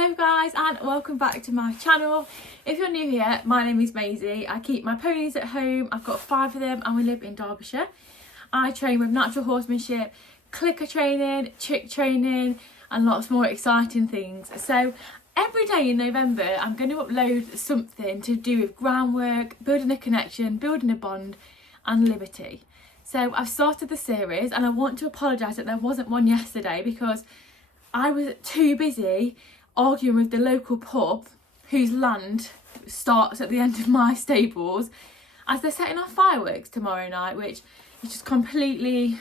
Hello guys and welcome back to my channel. If you're new here, my name is Maisie. I keep my ponies at home. I've got 5 of them and we live in Derbyshire. I train with natural horsemanship, clicker training, trick training and lots more exciting things. So every day in November I'm going to upload something to do with groundwork, building a connection, building a bond and liberty. So I've started the series and I want to apologise that there wasn't one yesterday because I was too busy arguing with the local pub whose land starts at the end of my stables as they're setting off fireworks tomorrow night, which is just completely,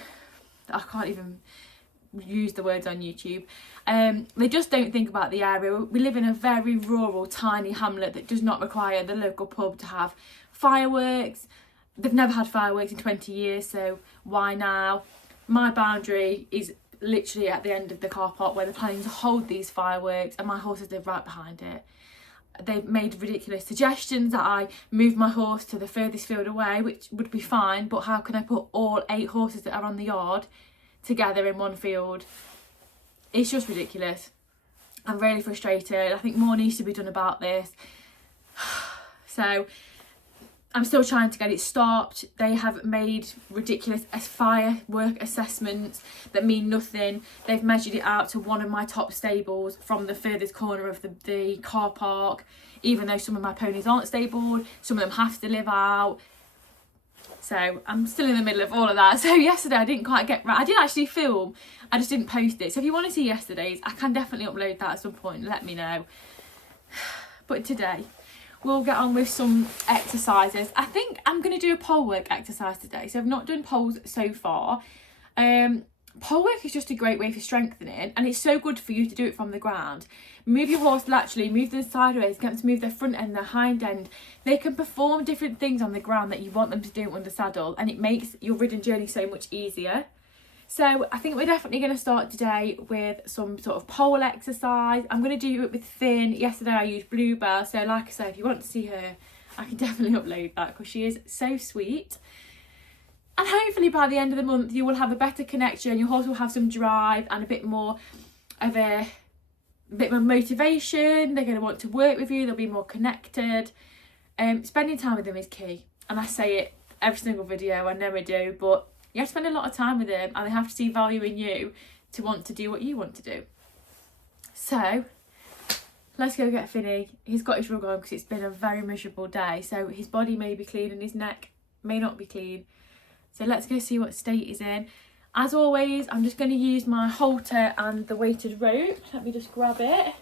I can't even use the words on YouTube. They just don't think about the area. We live in a very rural, tiny hamlet that does not require the local pub to have fireworks. They've never had fireworks in 20 years, so why now? My boundary is literally at the end of the car park where they're planning to hold these fireworks and my horses live right behind it. They've made ridiculous suggestions that I move my horse to the furthest field away, which would be fine, but how can I put all 8 horses that are on the yard together in one field? It's just ridiculous. I'm really frustrated. I think more needs to be done about this. So I'm still trying to get it stopped. They have made ridiculous firework assessments that mean nothing. They've measured it out to one of my top stables from the furthest corner of the car park, even though some of my ponies aren't stabled, some of them have to live out. So I'm still in the middle of all of that. So yesterday I didn't quite get right. I did actually film, I just didn't post it. So if you want to see yesterday's, I can definitely upload that at some point, let me know. But today we'll get on with some exercises. I think I'm going to do a pole work exercise today. So I've not done poles so far. Pole work is just a great way for strengthening and it's so good for you to do it from the ground. Move your horse laterally, move them sideways, get them to move their front end, their hind end. They can perform different things on the ground that you want them to do under saddle and it makes your ridden journey so much easier. So I think we're definitely going to start today with some sort of pole exercise. I'm going to do it with Finn. Yesterday I used Bluebell. So like I said, if you want to see her, I can definitely upload that because she is so sweet. And hopefully by the end of the month you will have a better connection. Your horse will have some drive and a bit more motivation. They're going to want to work with you. They'll be more connected. Spending time with them is key. And I say it every single video. I know I do, but you have to spend a lot of time with them and they have to see value in you to want to do what you want to do. So let's go get Finny. He's got his rug on because it's been a very miserable day. So his body may be clean and his neck may not be clean. So let's go see what state he's in. As always, I'm just going to use my halter and the weighted rope. Let me just grab it.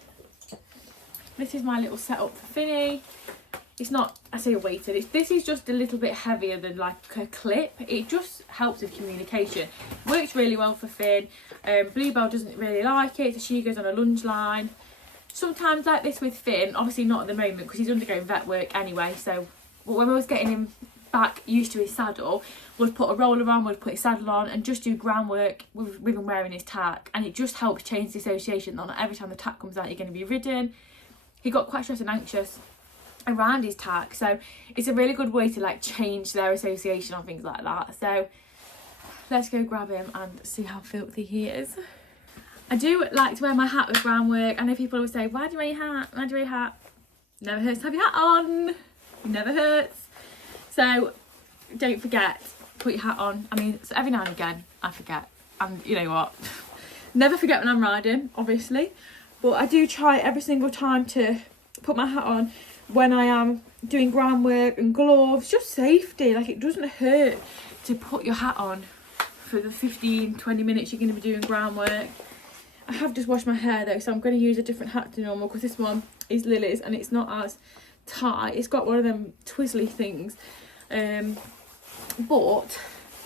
This is my little setup for Finny. It's not, I say weighted, this is just a little bit heavier than like a clip. It just helps with communication. Works really well for Finn. Bluebell doesn't really like it, so she goes on a lunge line. Sometimes like this with Finn, obviously not at the moment because he's undergoing vet work anyway, so when we was getting him back used to his saddle, we'd put a roller on, we'd put his saddle on and just do groundwork with him wearing his tack, and it just helps change the association that not every time the tack comes out you're going to be ridden. He got quite stressed and anxious around his tack, so it's a really good way to like change their association on things like that. So let's go grab him and see how filthy he is. I do like to wear my hat with groundwork. I know people always say, why do you wear your hat? Why do you wear your hat? Never hurts to have your hat on. It never hurts. So don't forget, put your hat on. I mean, so every now and again I forget, and you know what, never forget when I'm riding obviously, but I do try every single time to put my hat on when I am doing groundwork and gloves, just safety. Like, it doesn't hurt to put your hat on for the 15-20 minutes you're going to be doing groundwork. I have just washed my hair though, so I'm going to use a different hat to normal because this one is Lily's and it's not as tight. It's got one of them twizzly things, but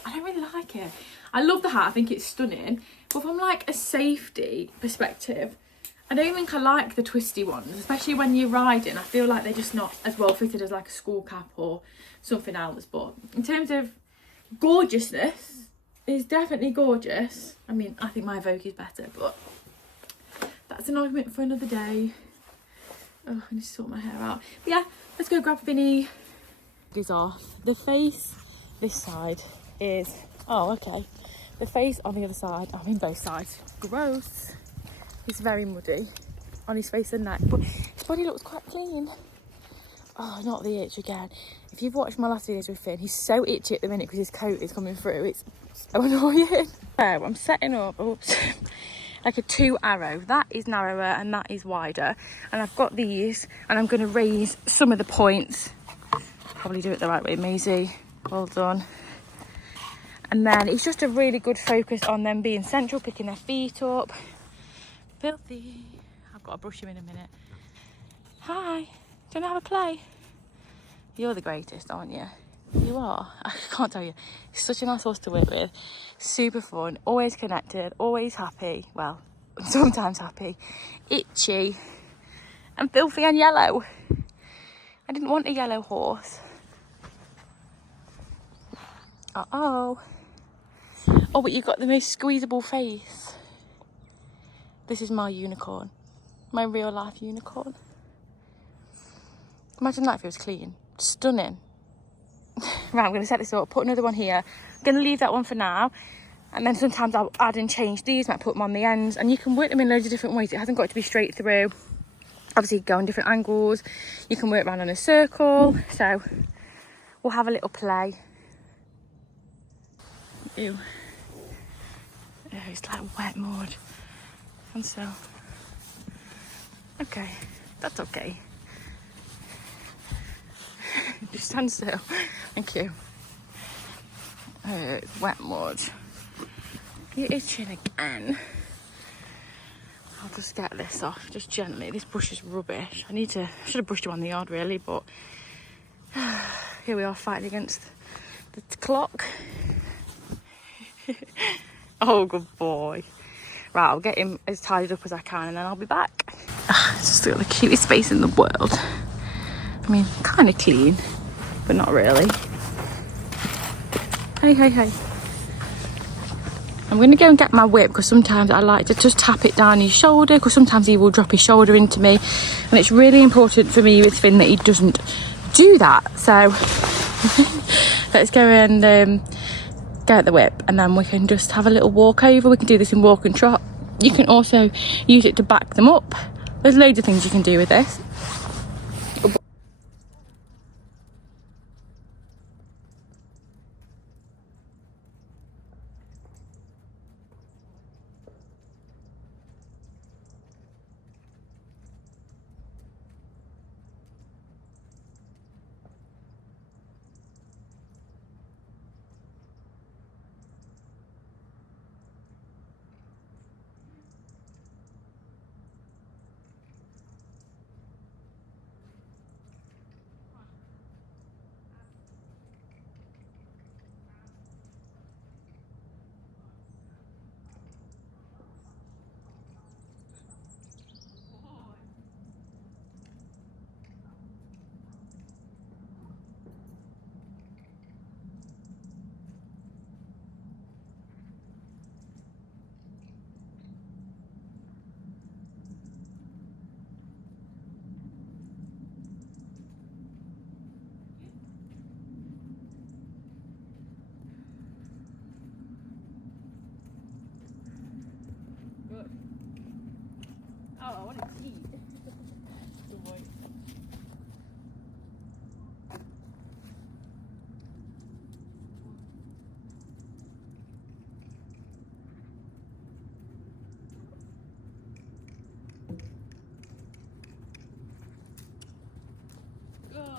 I don't really like it. I love the hat, I think it's stunning, but from like a safety perspective, I don't think I like the twisty ones, especially when you're riding. I feel like they're just not as well fitted as like a school cap or something else. But in terms of gorgeousness, it's definitely gorgeous. I mean, I think my Evoke is better, but that's an argument for another day. Oh, I need to sort my hair out. But yeah, let's go grab Finny. Is off. The face this side is, oh okay. The face on the other side, I mean both sides, gross. It's very muddy. on his face and neck, but his body looks quite clean. Oh, not the itch again. If you've watched my last videos with Finn, he's so itchy at the minute because his coat is coming through. It's so annoying. So I'm setting up, oops, like a 2 arrow. That is narrower and that is wider. And I've got these and I'm going to raise some of the points. Probably do it the right way, Maisie. Well done. And then it's just a really good focus on them being central, picking their feet up. Filthy. I've got to brush him in a minute. Hi. Do you want to have a play? You're the greatest, aren't you? You are. I can't tell you. He's such a nice horse to work with. Super fun. Always connected. Always happy. Well, sometimes happy. Itchy. And filthy and yellow. I didn't want a yellow horse. Uh-oh. Oh, but you've got the most squeezable face. This is my unicorn. My real life unicorn. Imagine that if it was clean. Stunning. Right, I'm going to set this up, put another one here. I'm going to leave that one for now. And then sometimes I'll add and change these, might put them on the ends. And you can work them in loads of different ways. It hasn't got to be straight through. Obviously, you can go on different angles. You can work around on a circle. So, we'll have a little play. Ew. Oh, it's like wet mud. And so, okay, that's okay. Just stand still. Thank you. Oh, it's wet mud. You're itching again. I'll just get this off, just gently. This brush is rubbish. I should have brushed him on the yard really, but here we are fighting against the clock. Oh, good boy. Right, I'll get him as tidied up as I can and then I'll be back. It's just got the cutest face in the world. I mean, kind of clean, but not really. Hey, hey, hey. I'm going to go and get my whip because sometimes I like to just tap it down his shoulder because sometimes he will drop his shoulder into me. And it's really important for me with Finn that he doesn't do that. So let's go and get the whip and then we can just have a little walk over. We can do this in walk and trot. You can also use it to back them up. There's loads of things you can do with this. Oh, I want to eat. Good boy. Good.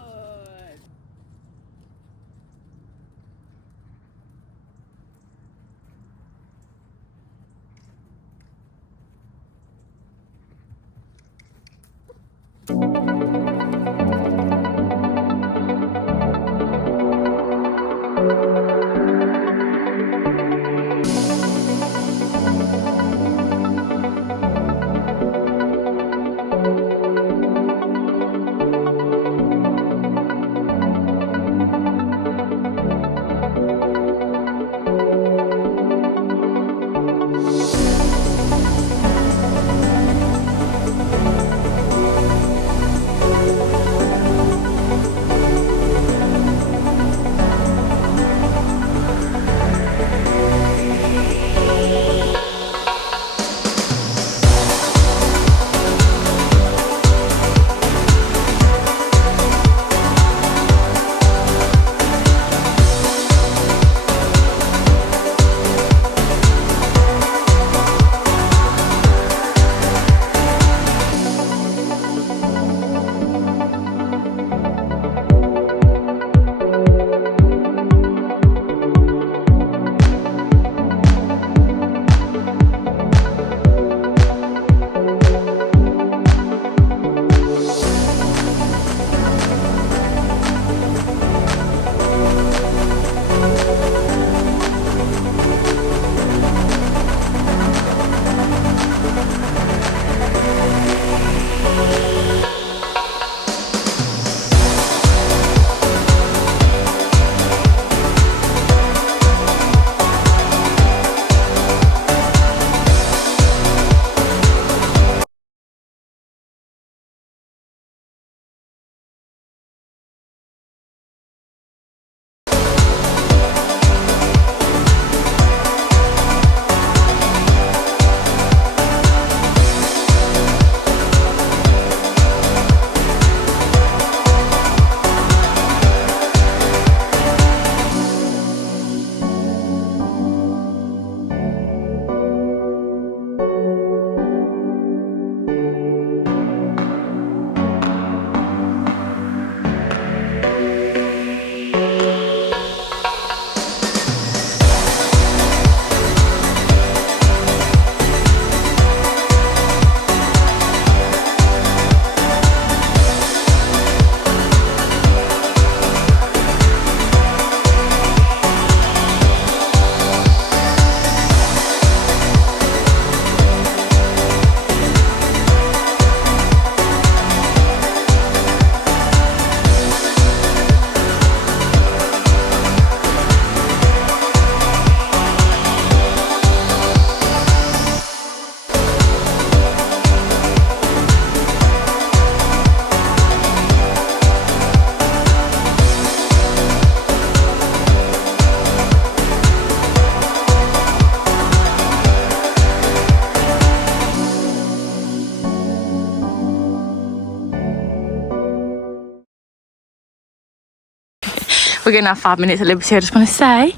We're gonna have 5 minutes at liberty. I just want to say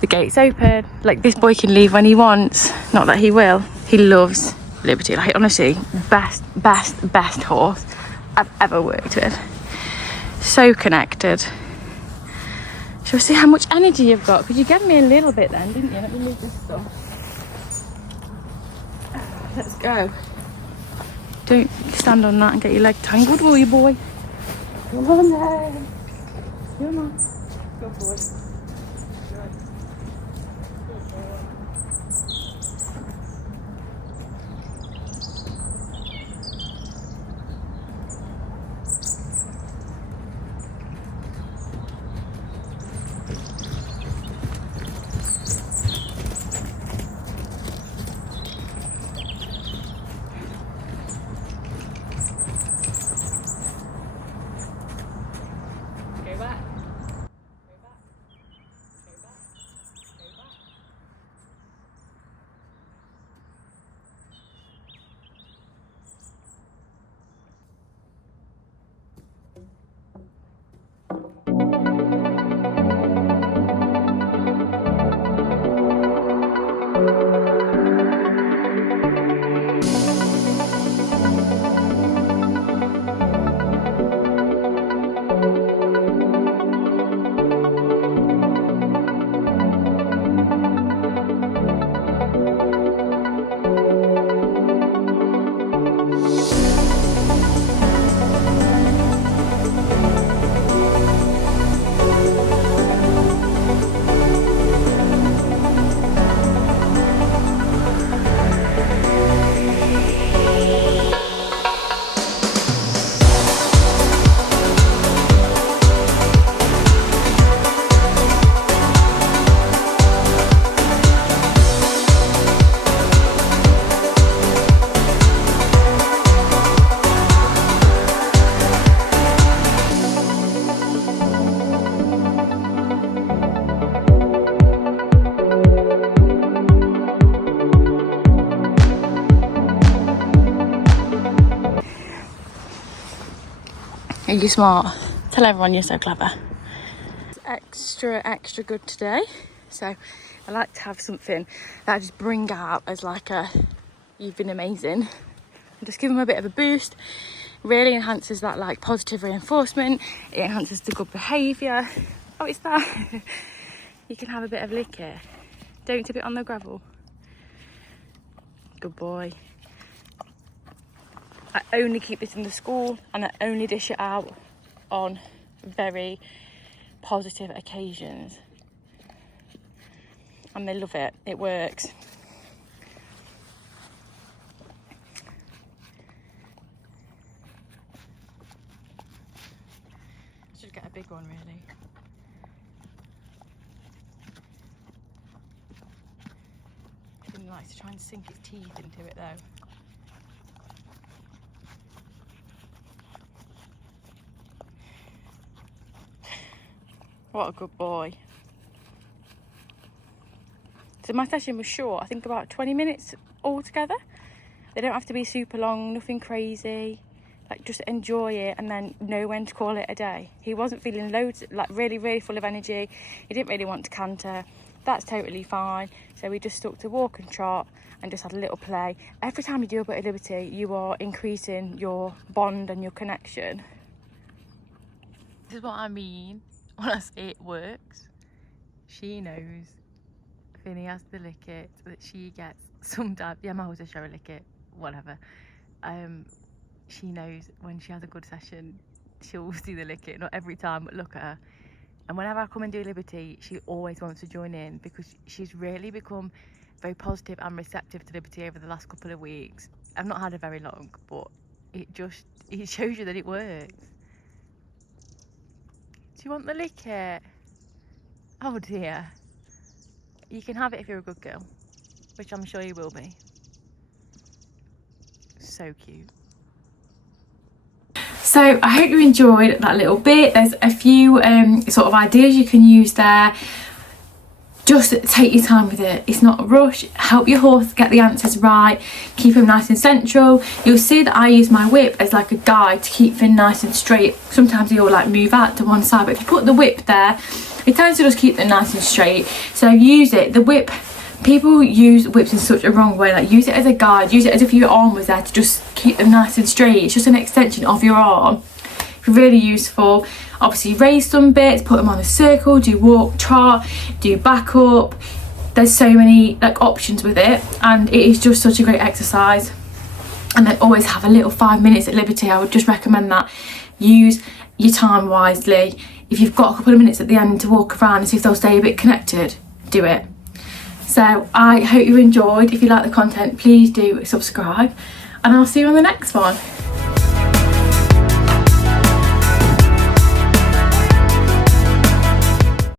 the gate's open. Like, this boy can leave when he wants. Not that he will. He loves liberty. Like, honestly, best horse I've ever worked with. So connected. Shall we see how much energy you've got? Because you gave me a little bit then, didn't you? Let me move this stuff. Let's go. Don't stand on that and get your leg tangled, will you, boy? Come on then. Come on. Good boy. Are you smart? Tell everyone you're so clever. It's extra good today. So I like to have something that I just bring out as like a, you've been amazing. And just give them a bit of a boost. Really enhances that like positive reinforcement. It enhances the good behaviour. Oh, it's that. You can have a bit of liquor. Don't tip it on the gravel. Good boy. I only keep this in the school and I only dish it out on very positive occasions. And they love it. It works. I should get a big one, really. He likes to try and sink his teeth into it, though. What a good boy. So my session was short, I think about 20 minutes altogether. They don't have to be super long, nothing crazy. Like, just enjoy it and then know when to call it a day. He wasn't feeling loads, like really full of energy. He didn't really want to canter. That's totally fine. So we just stuck to walk and trot and just had a little play. Every time you do a bit of liberty, you are increasing your bond and your connection. This is what I mean when I say it works. She knows Finny has to lick it, that she gets sometimes, yeah, my horse will show a lick it, whatever. She knows when she has a good session, she'll do the lick it, not every time, but look at her. And whenever I come and do liberty, she always wants to join in because she's really become very positive and receptive to liberty over the last couple of weeks. I've not had her very long, but it shows you that it works. Do you want the lick it? Oh dear. You can have it if you're a good girl, which I'm sure you will be. So cute. So I hope you enjoyed that little bit. There's a few sort of ideas you can use there. just take your time with it. It's not a rush. Help your horse get the answers right. Keep him nice and central. You'll see that I use my whip as like a guide to keep him nice and straight. Sometimes he'll like move out to one side, but if you put the whip there, it tends to just keep them nice and straight. So use it. The whip, people use whips in such a wrong way. Like, use it as a guide. Use it as if your arm was there to just keep them nice and straight. It's just an extension of your arm. Really useful. Obviously raise some bits, put them on a circle, do walk, trot, do back up. There's so many like options with it, and it is just such a great exercise. And then always have a little 5 minutes at liberty. I would just recommend that. Use your time wisely. If you've got a couple of minutes at the end to walk around and see if they'll stay a bit connected, do it. So I hope you enjoyed. If you like the content, please do subscribe, and I'll see you on the next one.